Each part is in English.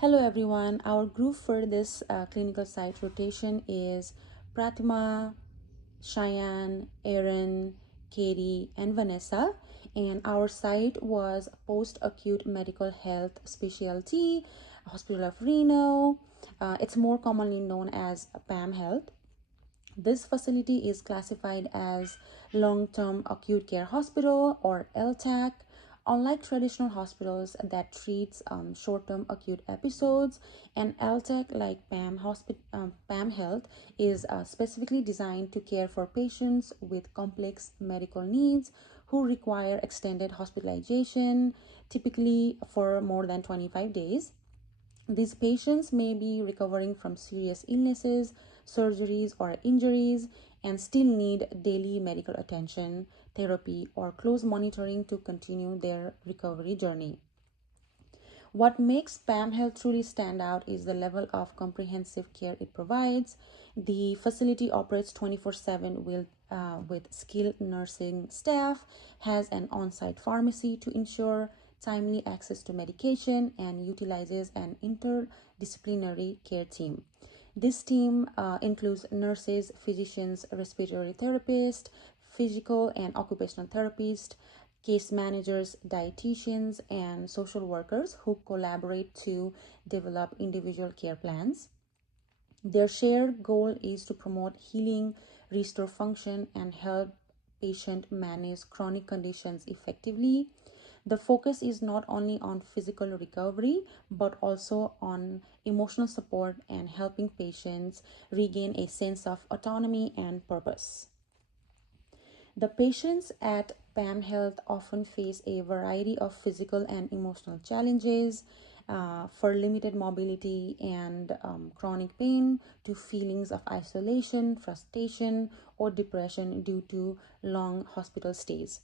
Hello everyone. Our group for this clinical site rotation is Pratima, Cheyenne, Aaron, Katie, and Vanessa. And our site was post-acute medical health specialty, Hospital of Reno. It's more commonly known as PAM Health. This facility is classified as long-term acute care hospital or LTAC. Unlike traditional hospitals that treats short-term acute episodes, an LTAC like PAM Health is specifically designed to care for patients with complex medical needs who require extended hospitalization, typically for more than 25 days. These patients may be recovering from serious illnesses, surgeries, or injuries and still need daily medical attention, therapy, or close monitoring to continue their recovery journey. What makes PAM Health truly stand out is the level of comprehensive care it provides. The facility operates 24/7 with skilled nursing staff, has an on site pharmacy to ensure timely access to medication, and utilizes an interdisciplinary care team. This team includes nurses, physicians, respiratory therapists, physical and occupational therapists, case managers, dietitians, and social workers who collaborate to develop individual care plans. Their shared goal is to promote healing, restore function, and help patient manage chronic conditions effectively. The focus is not only on physical recovery but also on emotional support and helping patients regain a sense of autonomy and purpose. The patients at PAM Health often face a variety of physical and emotional challenges, for limited mobility and chronic pain to feelings of isolation, frustration, or depression due to long hospital stays.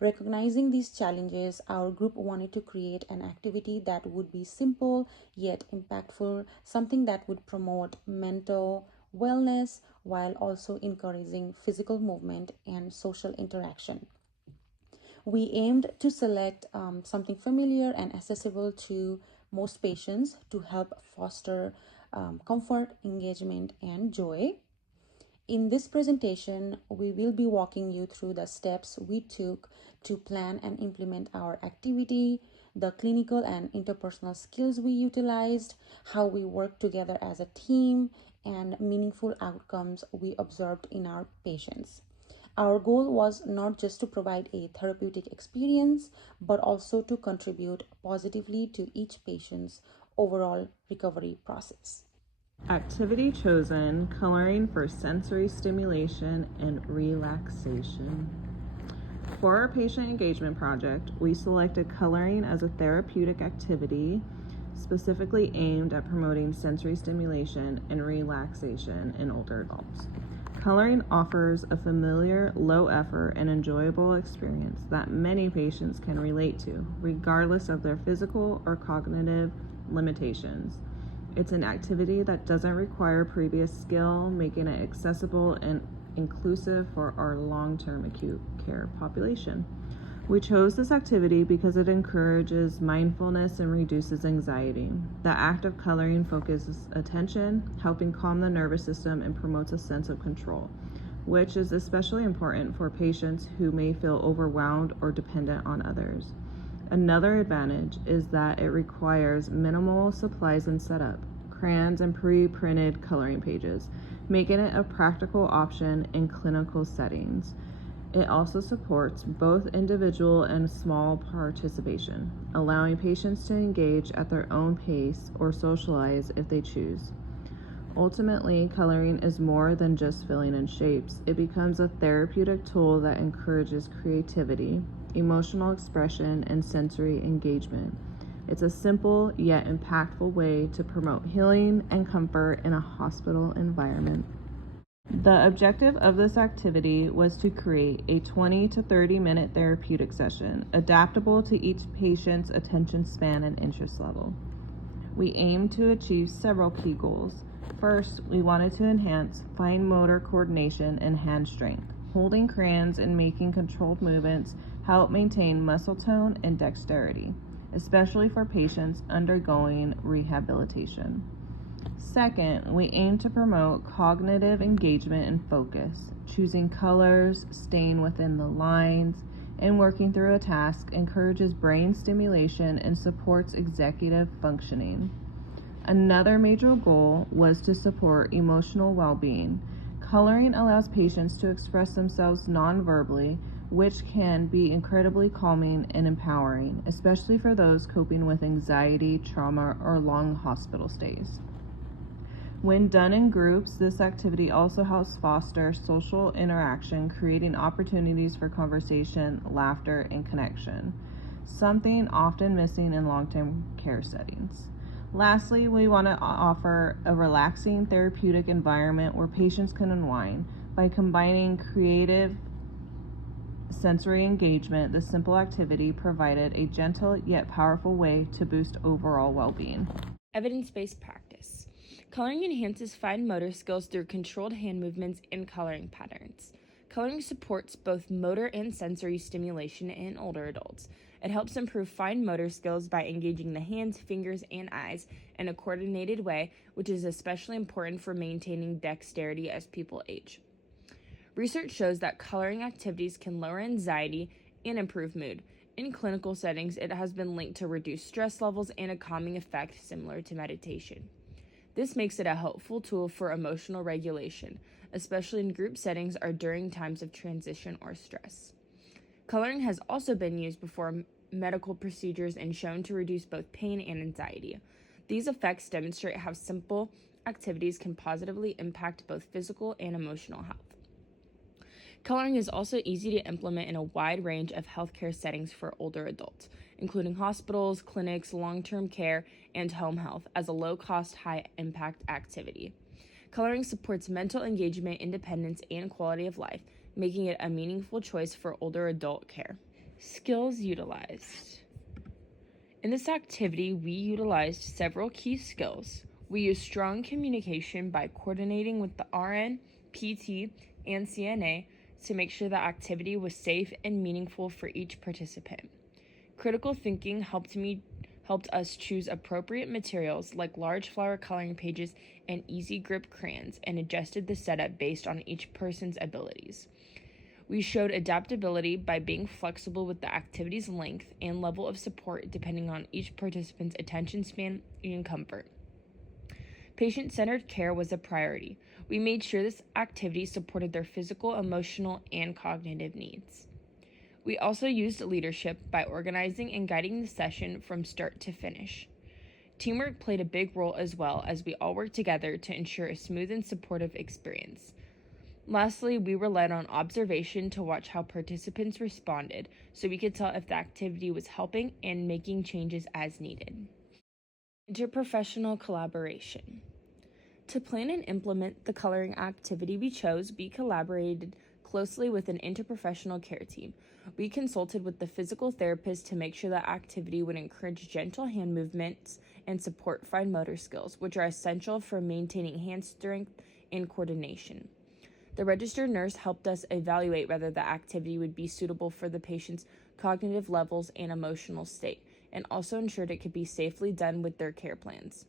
Recognizing these challenges, our group wanted to create an activity that would be simple yet impactful, something that would promote mental wellness while also encouraging physical movement and social interaction. We aimed to select something familiar and accessible to most patients to help foster comfort, engagement, and joy. In this presentation, we will be walking you through the steps we took to plan and implement our activity, the clinical and interpersonal skills we utilized, how we worked together as a team, and meaningful outcomes we observed in our patients. Our goal was not just to provide a therapeutic experience, but also to contribute positively to each patient's overall recovery process. Activity chosen: coloring for sensory stimulation and relaxation. For our patient engagement project, we selected coloring as a therapeutic activity specifically aimed at promoting sensory stimulation and relaxation in older adults. Coloring offers a familiar, low effort, and enjoyable experience that many patients can relate to, regardless of their physical or cognitive limitations. It's an activity that doesn't require previous skill, making it accessible and inclusive for our long-term acute care population. We chose this activity because it encourages mindfulness and reduces anxiety. The act of coloring focuses attention, helping calm the nervous system and promotes a sense of control, which is especially important for patients who may feel overwhelmed or dependent on others. Another advantage is that it requires minimal supplies and setup, crayons and pre-printed coloring pages, making it a practical option in clinical settings. It also supports both individual and small participation, allowing patients to engage at their own pace or socialize if they choose. Ultimately, coloring is more than just filling in shapes. It becomes a therapeutic tool that encourages creativity, emotional expression, and sensory engagement. It's a simple yet impactful way to promote healing and comfort in a hospital environment. The objective of this activity was to create a 20 to 30 minute therapeutic session, adaptable to each patient's attention span and interest level. We aimed to achieve several key goals. First, we wanted to enhance fine motor coordination and hand strength. Holding crayons and making controlled movements help maintain muscle tone and dexterity. especially for patients undergoing rehabilitation. Second, we aim to promote cognitive engagement and focus. Choosing colors, staying within the lines, and working through a task encourages brain stimulation and supports executive functioning. Another major goal was to support emotional well-being. Coloring allows patients to express themselves non-verbally, which can be incredibly calming and empowering, especially for those coping with anxiety, trauma, or long hospital stays. When done in groups, this activity also helps foster social interaction, creating opportunities for conversation, laughter, and connection, something often missing in long-term care settings. Lastly, we want to offer a relaxing therapeutic environment where patients can unwind. By combining creative sensory engagement, the simple activity provided a gentle yet powerful way to boost overall well-being. Evidence-based practice. Coloring enhances fine motor skills through controlled hand movements and coloring patterns. Coloring supports both motor and sensory stimulation in older adults. It helps improve fine motor skills by engaging the hands, fingers, and eyes in a coordinated way, which is especially important for maintaining dexterity as people age. Research shows that coloring activities can lower anxiety and improve mood. In clinical settings, it has been linked to reduced stress levels and a calming effect similar to meditation. This makes it a helpful tool for emotional regulation, especially in group settings or during times of transition or stress. Coloring has also been used before medical procedures and shown to reduce both pain and anxiety. These effects demonstrate how simple activities can positively impact both physical and emotional health. Coloring is also easy to implement in a wide range of healthcare settings for older adults, including hospitals, clinics, long-term care, and home health, as a low-cost, high-impact activity. Coloring supports mental engagement, independence, and quality of life, making it a meaningful choice for older adult care. Skills utilized. In this activity, we utilized several key skills. We used strong communication by coordinating with the RN, PT, and CNA to make sure the activity was safe and meaningful for each participant. Critical thinking helped us choose appropriate materials like large flower coloring pages and easy grip crayons, and adjusted the setup based on each person's abilities. We showed adaptability by being flexible with the activity's length and level of support depending on each participant's attention span and comfort. Patient-centered care was a priority. We made sure this activity supported their physical, emotional, and cognitive needs. We also used leadership by organizing and guiding the session from start to finish. Teamwork played a big role as well, as we all worked together to ensure a smooth and supportive experience. Lastly, we relied on observation to watch how participants responded, so we could tell if the activity was helping and making changes as needed. Interprofessional collaboration. To plan and implement the coloring activity we chose, we collaborated closely with an interprofessional care team. We consulted with the physical therapist to make sure the activity would encourage gentle hand movements and support fine motor skills, which are essential for maintaining hand strength and coordination. The registered nurse helped us evaluate whether the activity would be suitable for the patient's cognitive levels and emotional state, and also ensured it could be safely done with their care plans.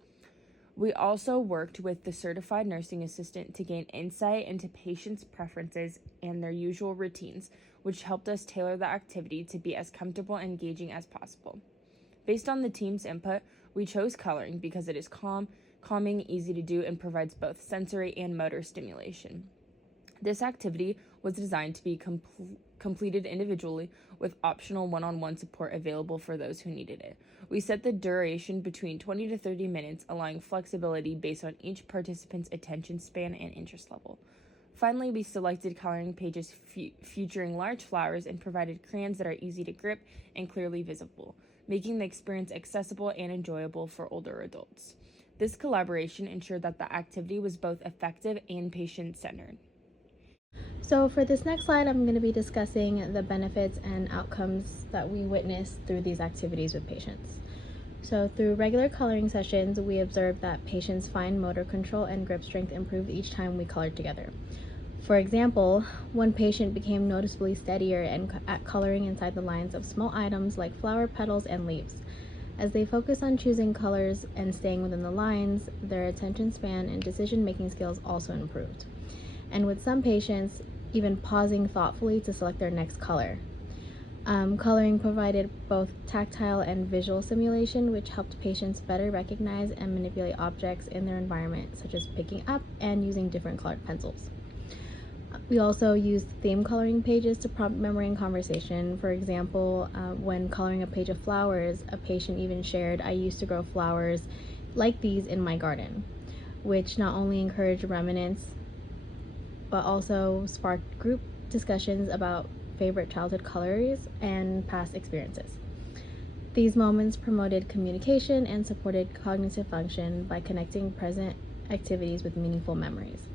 We also worked with the certified nursing assistant to gain insight into patients' preferences and their usual routines, which helped us tailor the activity to be as comfortable and engaging as possible. Based on the team's input, we chose coloring because it is calming, easy to do, and provides both sensory and motor stimulation. This activity was designed to be completed individually with optional one-on-one support available for those who needed it. We set the duration between 20 to 30 minutes, allowing flexibility based on each participant's attention span and interest level. Finally, we selected coloring pages featuring large flowers and provided crayons that are easy to grip and clearly visible, making the experience accessible and enjoyable for older adults. This collaboration ensured that the activity was both effective and patient-centered. So for this next slide, I'm going to be discussing the benefits and outcomes that we witnessed through these activities with patients. So through regular coloring sessions, we observed that patients' fine motor control and grip strength improved each time we colored together. For example, one patient became noticeably steadier at coloring inside the lines of small items like flower petals and leaves. As they focus on choosing colors and staying within the lines, their attention span and decision-making skills also improved. And with some patients, even pausing thoughtfully to select their next color. Coloring provided both tactile and visual stimulation, which helped patients better recognize and manipulate objects in their environment, such as picking up and using different colored pencils. We also used theme coloring pages to prompt memory and conversation. For example, when coloring a page of flowers, a patient even shared, "I used to grow flowers like these in my garden," which not only encouraged remnants, but also sparked group discussions about favorite childhood colors and past experiences. These moments promoted communication and supported cognitive function by connecting present activities with meaningful memories.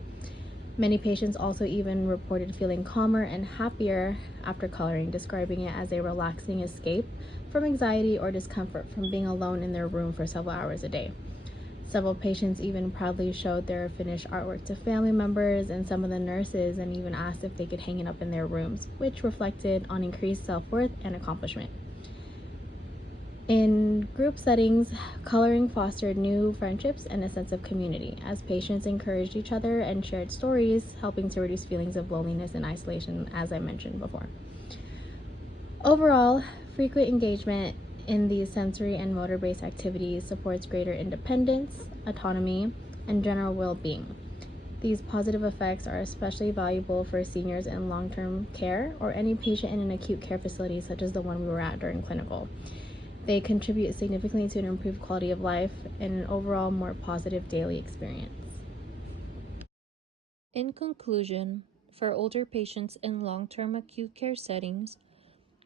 Many patients also even reported feeling calmer and happier after coloring, describing it as a relaxing escape from anxiety or discomfort from being alone in their room for several hours a day. Several patients even proudly showed their finished artwork to family members and some of the nurses, and even asked if they could hang it up in their rooms, which reflected on increased self-worth and accomplishment. In group settings, coloring fostered new friendships and a sense of community, as patients encouraged each other and shared stories, helping to reduce feelings of loneliness and isolation, as I mentioned before. Overall, frequent engagement in these sensory and motor-based activities supports greater independence, autonomy, and general well-being. These positive effects are especially valuable for seniors in long-term care or any patient in an acute care facility such as the one we were at during clinical. They contribute significantly to an improved quality of life and an overall more positive daily experience. In conclusion, for older patients in long-term acute care settings,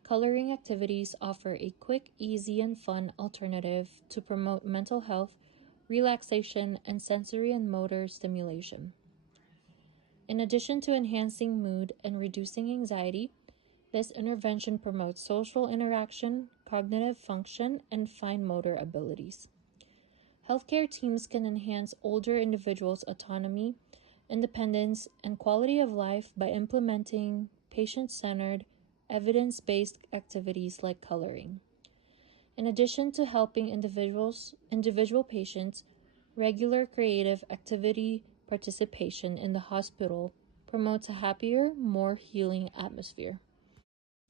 coloring activities offer a quick, easy, and fun alternative to promote mental health, relaxation, and sensory and motor stimulation. In addition to enhancing mood and reducing anxiety, this intervention promotes social interaction, cognitive function, and fine motor abilities. Healthcare teams can enhance older individuals' autonomy, independence, and quality of life by implementing patient-centered, evidence-based activities like coloring. In addition to helping individual patients, regular creative activity participation in the hospital promotes a happier, more healing atmosphere.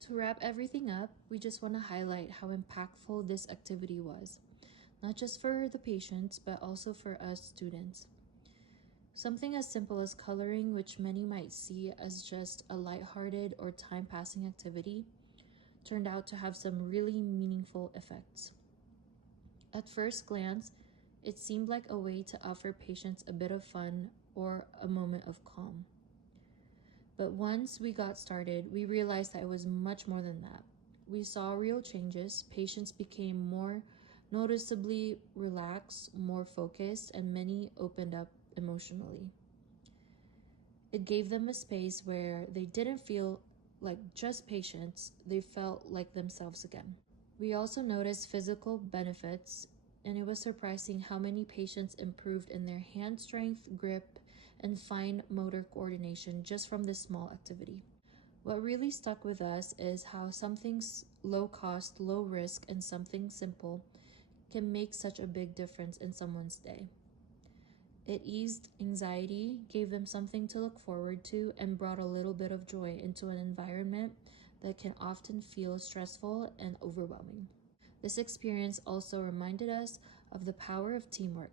To wrap everything up, we just want to highlight how impactful this activity was, not just for the patients, but also for us students. Something as simple as coloring, which many might see as just a lighthearted or time-passing activity, turned out to have some really meaningful effects. At first glance, it seemed like a way to offer patients a bit of fun or a moment of calm. But once we got started, we realized that it was much more than that. We saw real changes. Patients became more noticeably relaxed, more focused, and many opened up emotionally. It gave them a space where they didn't feel like just patients, they felt like themselves again. We also noticed physical benefits, and it was surprising how many patients improved in their hand strength, grip, and fine motor coordination just from this small activity. What really stuck with us is how something low cost, low risk, and something simple can make such a big difference in someone's day. It eased anxiety, gave them something to look forward to, and brought a little bit of joy into an environment that can often feel stressful and overwhelming. This experience also reminded us of the power of teamwork.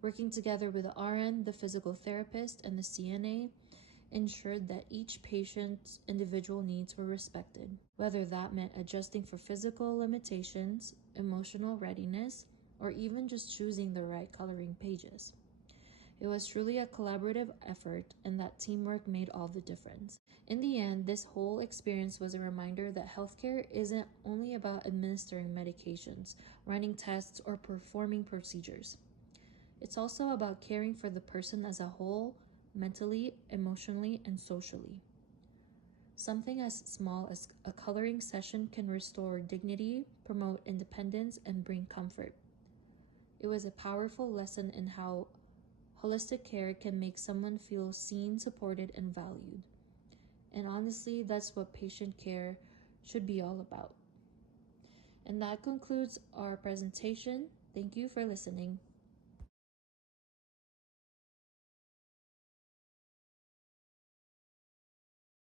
Working together with the RN, the physical therapist, and the CNA ensured that each patient's individual needs were respected, whether that meant adjusting for physical limitations, emotional readiness, or even just choosing the right coloring pages. It was truly a collaborative effort, and that teamwork made all the difference. In the end, this whole experience was a reminder that healthcare isn't only about administering medications, running tests, or performing procedures. It's also about caring for the person as a whole, mentally, emotionally, and socially. Something as small as a coloring session can restore dignity, promote independence, and bring comfort. It was a powerful lesson in how holistic care can make someone feel seen, supported, and valued. And honestly, that's what patient care should be all about. And that concludes our presentation. Thank you for listening.